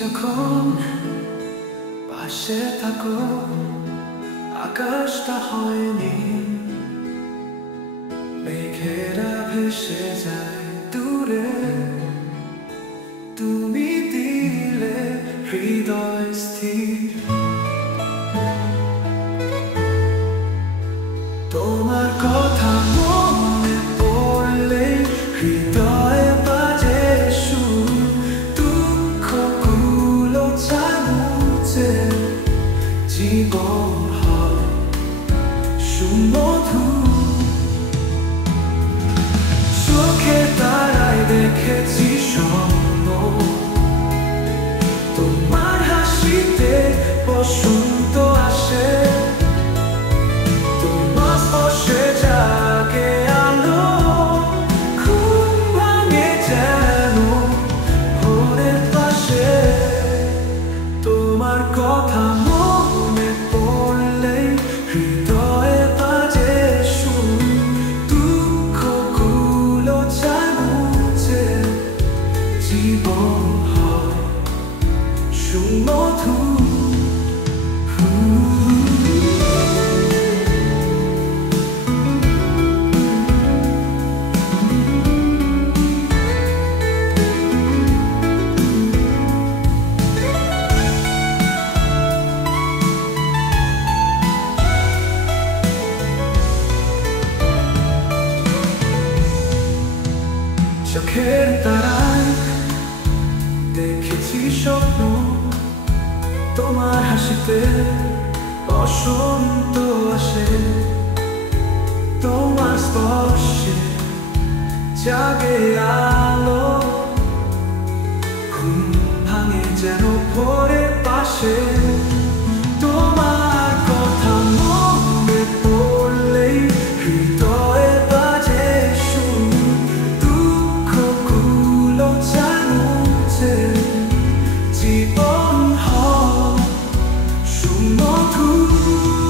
যখন পাশে থাকো আকাশটা হয়নি, মেঘেরা ভেসে যায় দূরে, তুমি দিলে হৃদয় স্থির। তোমার কথা মনে পড়লে হৃদয়ে বাজে সুর, দুঃখগুলো চায় মুছে, জীবন হয় সুমধুর। চোখে তারায় দেখেছি স্বপ্ন, তোমার হাসিতে বসন্ত আসে, তোমার স্পর্শে জাগে আলো, ঘুম ভাঙে যেন ভোরের পাশে। তোমার কথা মনে পড়লে হৃদয়ে বাজে সুর, দুঃখগুলো চায় মুছে, জীবন হয় সুমধুর। চোখের তারায় দেখেছি স্বপ্ন, তোমার হাসিতে বসন্ত আসে, তোমার স্পর্শে জাগে আলো, ঘুম ভাঙে যেন ভোরের পাশে। তোমার কথা মনে পড়লেই হৃদয়ে বাজে সুর, দুঃখগুলো চায় মুছে, জীবন হয় সুমধুর।